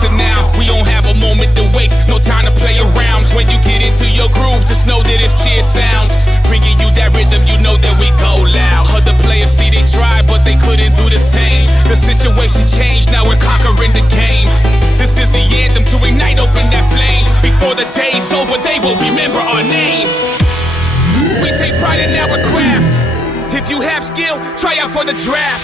Listen now, we don't have a moment to waste, no time to play around. When you get into your groove, just know that it's cheer sounds. Bringing you that rhythm, you know that we go loud. Other players see they tried, but they couldn't do the same. The situation changed, now we're conquering the game. This is the anthem to ignite, open that flame. Before the day's over, they will remember our name. We take pride in our craft. If you have skill, try out for the draft.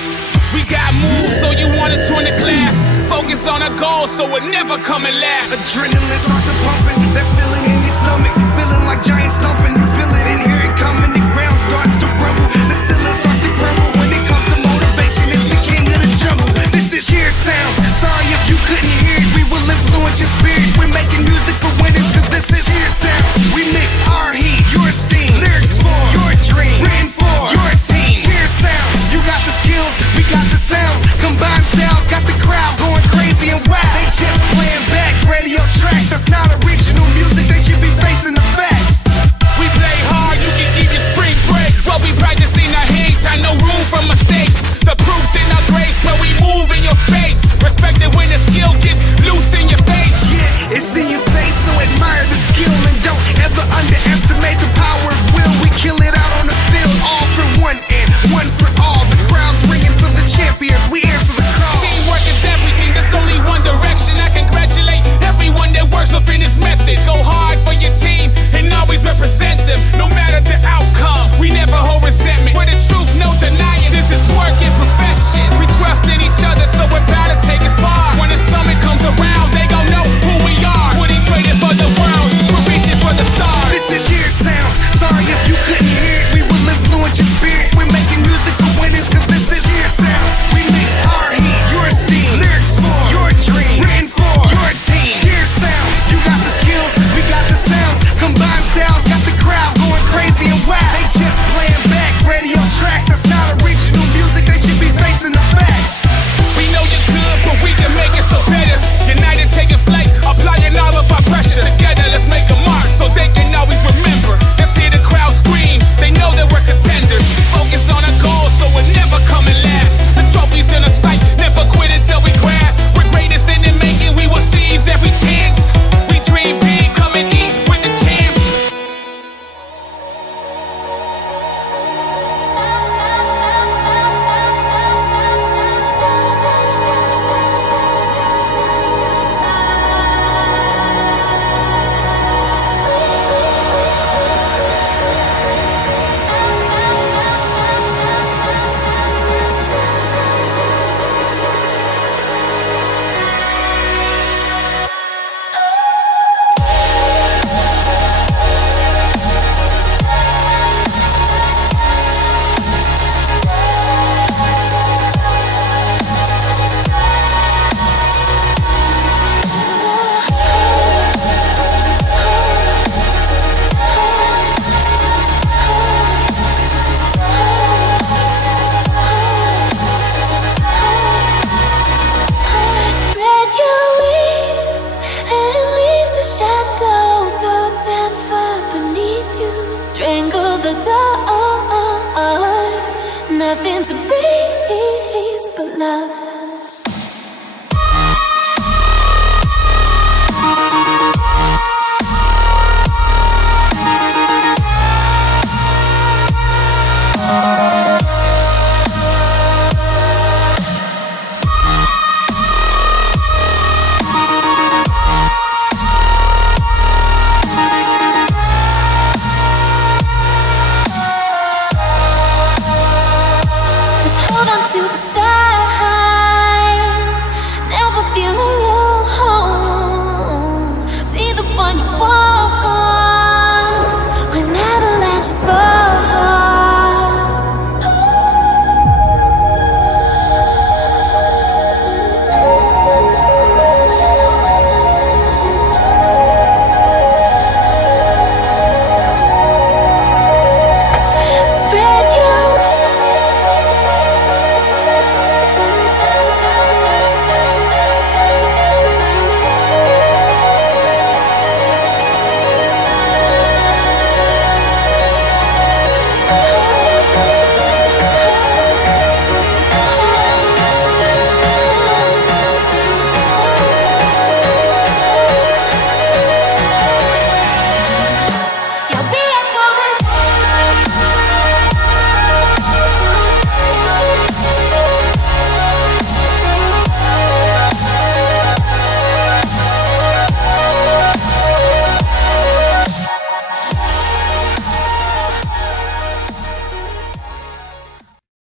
We got moves, so you wanna join the class. Focus on a goal, so we're never coming last. Adrenaline starts to pumping, that feeling in your stomach, feeling like giants stomping. You feel it and hear it coming. The ground starts to rumble, the ceiling starts to crumble. When it comes to motivation, it's the king of the jungle. This is cheer sounds. Sorry if you couldn't hear it. We will influence your spirit. We're making music for winners, cause this is cheer sounds. We mix our heat, your steam, lyrics for your dream, written for your team. Cheer sounds. You got the skills, we got the sounds. Combined styles, got the crowd going crazy and wild. They just playing back radio tracks. That's not original music. They should be facing the facts. We play hard, you can give your spring break. What we practice in our hate, I no room for mistakes. The proof's in our grace when we move in your space. Respect it when the skill gets loose in your face. Yeah, it's in your face, so admire the skill and don't ever underestimate the power of will. We kill it out on the field, all for one and one for all. The crowd's ringing for the champions, we answer the call. Teamwork is everything, there's only one direction. I congratulate everyone that works within this method. Go hard for your team and always represent them. No matter the outcome, we never hold resentment. We're the truth, no denying, this is work and profession. We trust in each other, so we're bound to take it far. When the summit comes around, they gon' know who we are. Wouldn't trade it for the world, we're reaching for the stars. This is cheer sounds. Sorry if you couldn't hear it. We will influence your spirit. We're making music for winners, cause this is cheer sounds. We mix our heat, your steam, lyrics for your dream, written for your team. Cheer sounds. You got the skills, we got the sounds. Combined styles, got the crowd going crazy and wild. They just playing back radio tracks. That's not original music. They should be facing the facts. We know you're good, but we can make it so better. United, taking flight, applying all of our pressure. Together, let's make a mark so they can always remember. Let's hear the crowd scream, they know that we're contenders. Focus on a goal, so we're never coming last. The trophy's in a sight, never quit until we grasp. We're greatest in the making, we will seize every chance. We dream big, come and eat with the champs. Spread your wings and leave the shadows so damn far beneath you. Strangle the dark, nothing to breathe but love. Just hold on to the sun.